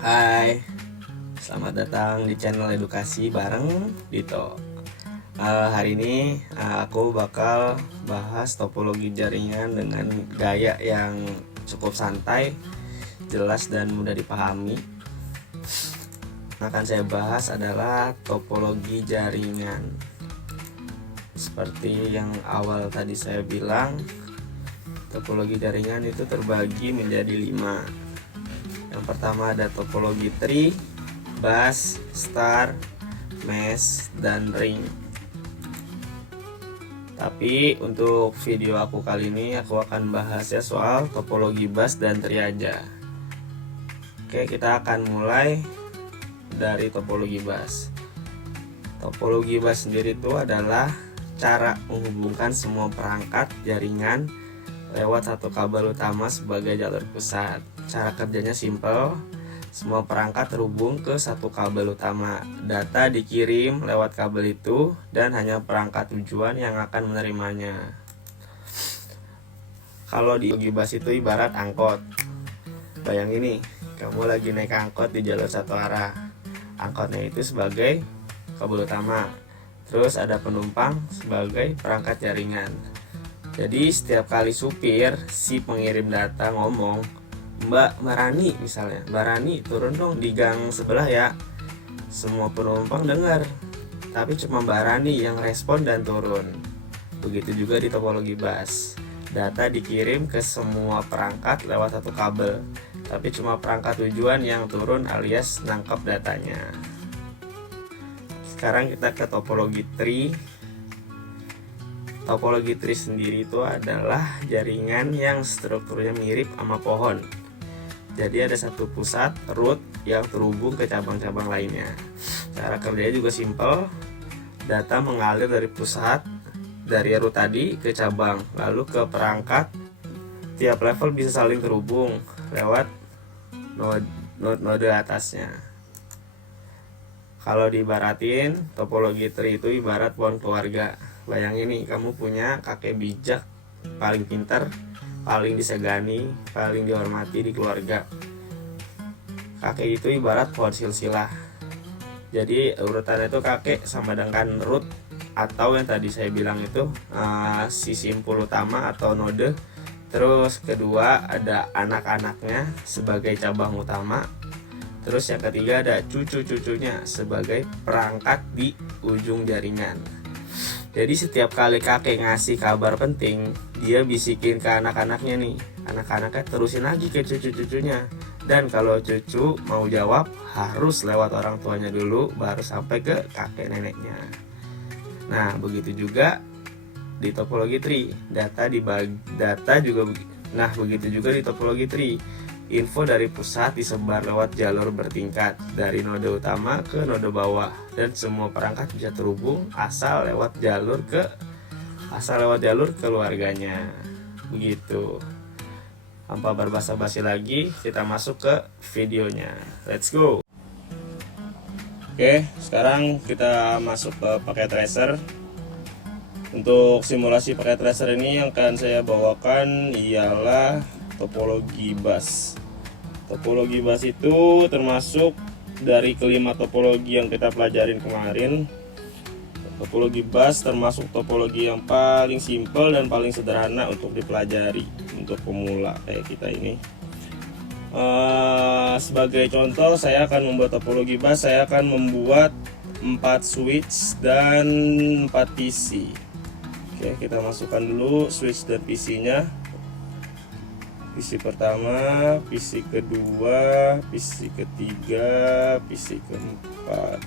Hai, selamat datang di channel edukasi bareng Dito. Hari ini aku bakal bahas topologi jaringan dengan gaya yang cukup santai, jelas dan mudah dipahami. Akan saya bahas adalah topologi jaringan. Seperti yang awal tadi saya bilang, topologi jaringan itu terbagi menjadi 5. Yang pertama ada topologi tree, bus, star, mesh, dan ring. Tapi untuk video aku kali ini aku akan bahasnya soal topologi bus dan tree aja. Oke, kita akan mulai dari topologi bus. Topologi bus sendiri itu adalah cara menghubungkan semua perangkat jaringan lewat satu kabel utama sebagai jalur pusat. Cara kerjanya simple. Semua perangkat terhubung ke satu kabel utama. Data dikirim lewat kabel itu dan hanya perangkat tujuan yang akan menerimanya. Kalau di bus itu ibarat angkot. Bayangin nih, kamu lagi naik angkot di jalur satu arah. Angkotnya itu sebagai kabel utama. Terus ada penumpang sebagai perangkat jaringan. Jadi setiap kali supir si pengirim data ngomong, Mbak Rani misalnya, Mbak Rani turun dong di gang sebelah ya. Semua penumpang dengar, tapi cuma Mbak Rani yang respon dan turun. Begitu juga di topologi bus. Data dikirim ke semua perangkat lewat satu kabel, tapi cuma perangkat tujuan yang turun alias nangkap datanya. Sekarang kita ke topologi tree. Topologi tree sendiri itu adalah jaringan yang strukturnya mirip sama pohon. Jadi ada satu pusat root yang terhubung ke cabang-cabang lainnya. Cara kerjanya juga simple. Data mengalir dari pusat, dari root tadi ke cabang, lalu ke perangkat. Tiap level bisa saling terhubung lewat node atasnya. Kalau diibaratin, topologi tree itu ibarat pohon keluarga. Bayangin nih, kamu punya kakek bijak, paling pintar, paling disegani, paling dihormati di keluarga. Kakek itu ibarat pohon silsilah. Jadi urutannya itu kakek sama dengan root, atau yang tadi saya bilang itu si simpul utama atau node. Terus kedua ada anak-anaknya sebagai cabang utama. Terus yang ketiga ada cucu-cucunya sebagai perangkat di ujung jaringan. Jadi setiap kali kakek ngasih kabar penting, dia bisikin ke anak-anaknya nih. Anak-anaknya terusin lagi ke cucu-cucunya. Dan kalau cucu mau jawab, harus lewat orang tuanya dulu, baru sampai ke kakek neneknya. Nah, begitu juga di topologi tree. Begitu juga di topologi tree. Info dari pusat disebar lewat jalur bertingkat dari node utama ke node bawah, dan semua perangkat bisa terhubung asal lewat jalur keluarganya. Begitu. Tanpa berbasa-basi lagi, kita masuk ke videonya. Let's go. Oke, sekarang kita masuk ke paket tracer. Untuk simulasi paket tracer ini yang akan saya bawakan ialah topologi bus. Topologi bus itu termasuk dari kelima topologi yang kita pelajarin kemarin. Topologi bus termasuk topologi yang paling simpel dan paling sederhana untuk dipelajari untuk pemula kayak kita ini. Sebagai contoh, saya akan membuat topologi bus. Saya akan membuat 4 switch dan 4 PC. Oke, kita masukkan dulu switch dan PC-nya. PC pertama, PC kedua, PC ketiga, PC keempat.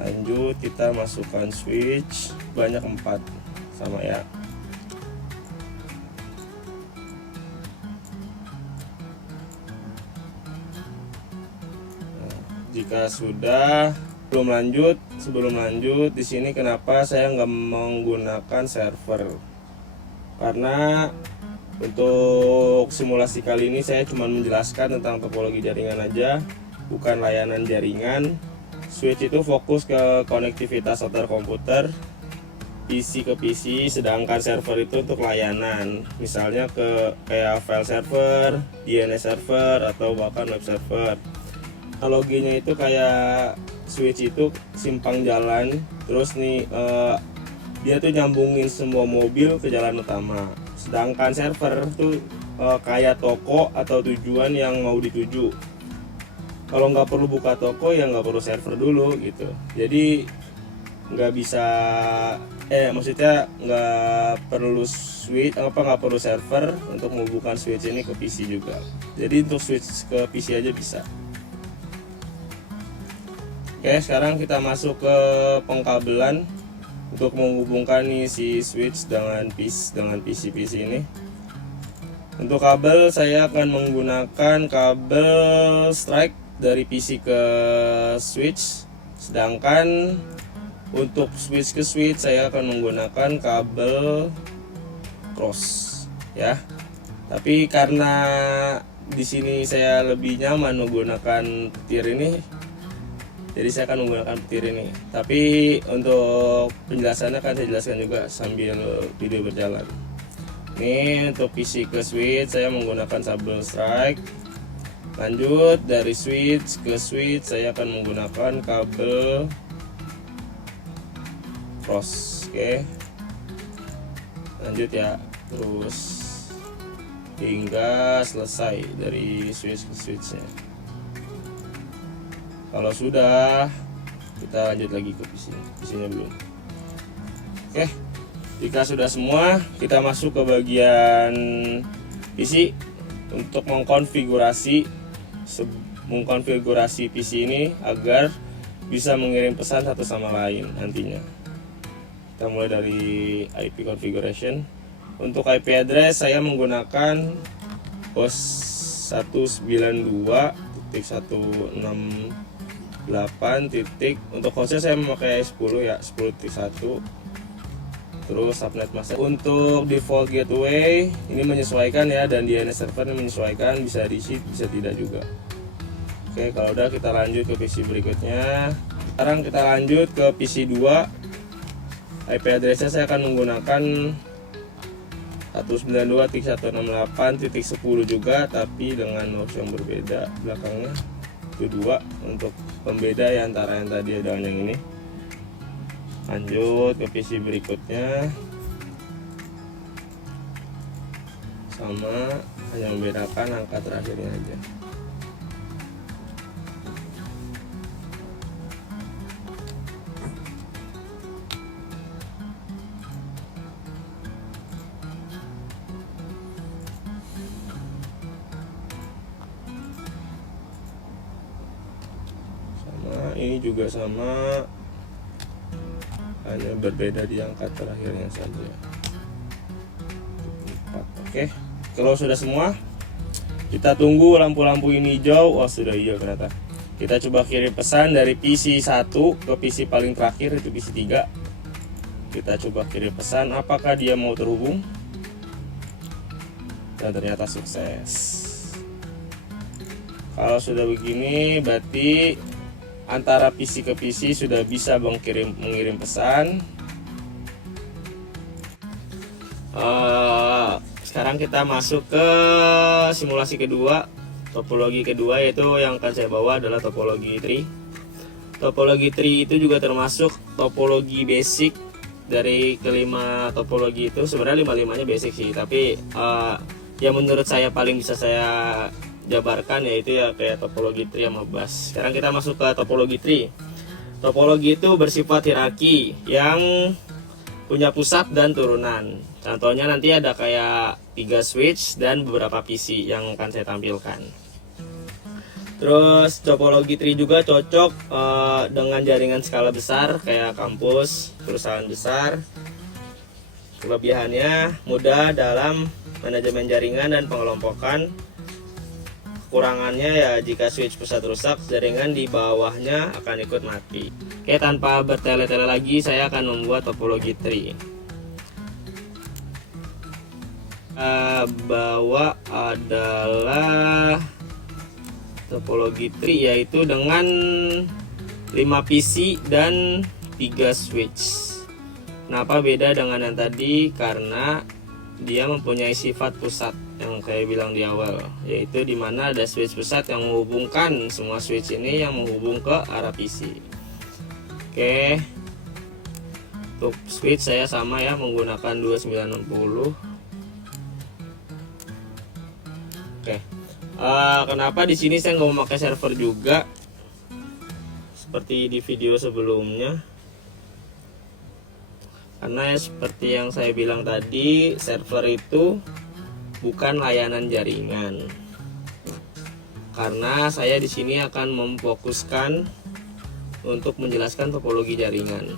Lanjut kita masukkan switch banyak 4 sama ya. Nah, jika sudah, sebelum lanjut di sini kenapa saya nggak menggunakan server? Karena untuk simulasi kali ini saya cuma menjelaskan tentang topologi jaringan aja, bukan layanan jaringan. Switch itu fokus ke konektivitas antar komputer, PC ke PC, sedangkan server itu untuk layanan, misalnya kayak file server, DNS server, atau bahkan web server. Analoginya itu kayak switch itu simpang jalan, terus nih dia tuh nyambungin semua mobil ke jalan utama. Sedangkan server tuh kayak toko atau tujuan yang mau dituju. Kalau nggak perlu buka toko ya nggak perlu server dulu gitu. Jadi nggak bisa, maksudnya nggak perlu switch nggak perlu server untuk menghubungkan switch ini ke PC juga. Jadi untuk switch ke PC aja bisa. Oke, sekarang kita masuk ke pengkabelan untuk menghubungkan nih si switch dengan PC ini. Untuk kabel saya akan menggunakan kabel strike dari PC ke switch, sedangkan untuk switch ke switch saya akan menggunakan kabel cross ya. Tapi karena di sini saya lebih nyaman menggunakan petir ini, jadi saya akan menggunakan petir ini. Tapi untuk penjelasannya akan saya jelaskan juga sambil video berjalan. Ini untuk PC ke switch saya menggunakan kabel strike. Lanjut dari switch ke switch saya akan menggunakan kabel cross. Oke, lanjut ya, terus hingga selesai dari switch ke switchnya. Kalau sudah, kita lanjut lagi ke PC-nya belum. Oke, jika sudah semua, kita masuk ke bagian PC untuk mengkonfigurasi PC ini agar bisa mengirim pesan satu sama lain nantinya. Kita mulai dari IP configuration. Untuk IP address saya menggunakan host 192.168. Untuk hostnya saya memakai 10 ya, 10.1. Terus subnet mask. Untuk default gateway ini menyesuaikan ya, dan DNS server ini menyesuaikan, bisa diisi bisa tidak juga. Oke, kalau udah kita lanjut ke PC berikutnya. Sekarang kita lanjut ke PC 2. IP addressnya saya akan menggunakan 192.168.10 juga, tapi dengan host yang berbeda belakangnya. Itu 2 untuk pembeda ya antara yang tadi dan yang ini. Lanjut ke PC berikutnya, sama, hanya membedakan angka terakhirnya aja. Sama, ini juga sama, hanya berbeda di angka terakhirnya saja. 4. Oke, kalau sudah semua, kita tunggu lampu-lampu ini hijau. Oh, sudah hijau ternyata. Kita coba kirim pesan dari PC 1 ke PC paling terakhir, itu PC 3. Kita coba kirim pesan apakah dia mau terhubung, dan ternyata sukses. Kalau sudah begini berarti antara PC ke PC sudah bisa mengirim pesan. Sekarang kita masuk ke simulasi kedua, topologi kedua, yaitu yang akan saya bawa adalah topologi tree. Topologi tree itu juga termasuk topologi basic dari kelima topologi itu. Sebenarnya lima-limanya basic sih, tapi yang menurut saya paling bisa saya jabarkan yaitu ya kayak topologi tree sama bus. Sekarang kita masuk ke topologi tree. Topologi itu bersifat hierarki yang punya pusat dan turunan. Contohnya nanti ada kayak 3 switch dan beberapa PC yang akan saya tampilkan. Terus topologi tree juga cocok dengan jaringan skala besar kayak kampus, perusahaan besar. Kelebihannya mudah dalam manajemen jaringan dan pengelompokan. Kekurangannya ya jika switch pusat rusak, jaringan di bawahnya akan ikut mati. Oke, tanpa bertele-tele lagi, saya akan membuat topologi tree. Bawa adalah topologi tree, yaitu dengan 5 PC dan 3 switch. Kenapa beda dengan yang tadi? Karena dia mempunyai sifat pusat. yang saya bilang di awal, yaitu dimana ada switch pusat yang menghubungkan semua switch ini yang menghubung ke arah PC. Oke, untuk switch saya sama ya, menggunakan 2960. Oke, kenapa di sini saya nggak memakai server juga seperti di video sebelumnya? Karena seperti yang saya bilang tadi, server itu bukan layanan jaringan. Karena saya di sini akan memfokuskan untuk menjelaskan topologi jaringan.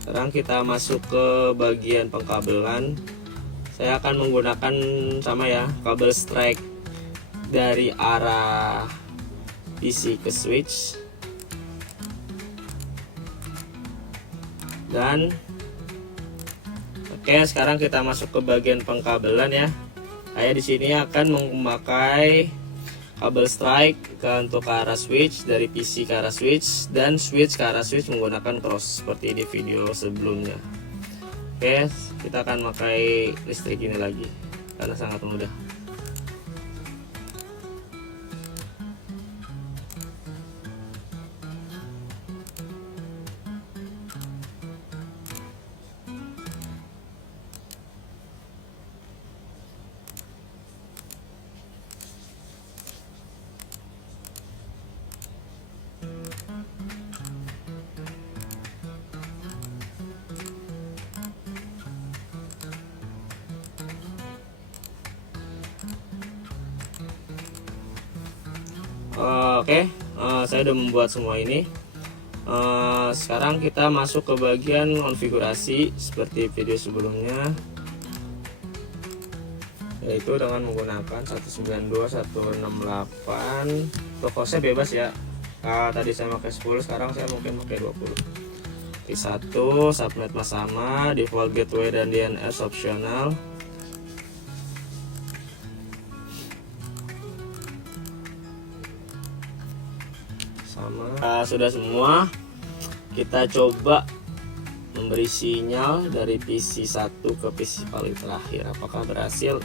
Sekarang kita masuk ke bagian pengkabelan. Saya akan menggunakan sama ya, kabel strike dari arah PC ke switch. Dan oke, sekarang kita masuk ke bagian pengkabelan ya. Saya di sini akan memakai kabel strike untuk ke arah switch, dari PC ke arah switch, dan switch ke arah switch menggunakan cross seperti di video sebelumnya. Oke, kita akan pakai listrik ini lagi karena sangat mudah. Oke, saya udah membuat semua ini. Sekarang kita masuk ke bagian konfigurasi seperti video sebelumnya, yaitu dengan menggunakan 192.168. Tokosnya bebas ya. Tadi saya pakai 10, sekarang saya mungkin pakai 20. T1 subnet sama, default gateway dan DNS opsional. Sudah semua. Kita coba memberi sinyal dari PC 1 ke PC paling terakhir. Apakah berhasil?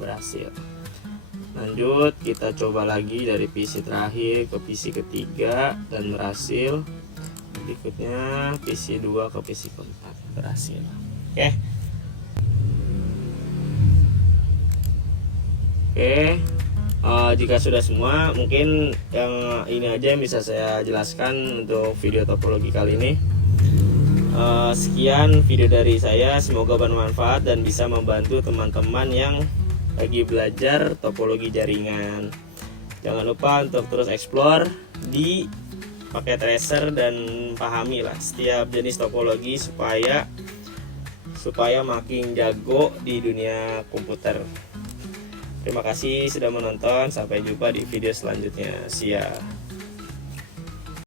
Berhasil. Lanjut, kita coba lagi dari PC terakhir ke PC ketiga dan berhasil. Berikutnya PC 2 ke PC keempat, berhasil. Oke. Jika sudah semua, mungkin yang ini aja yang bisa saya jelaskan untuk video topologi kali ini. Sekian video dari saya, semoga bermanfaat dan bisa membantu teman-teman yang lagi belajar topologi jaringan. Jangan lupa untuk terus explore di pakai tracer dan pahami lah setiap jenis topologi supaya makin jago di dunia komputer. Terima kasih sudah menonton, sampai jumpa di video selanjutnya. See ya.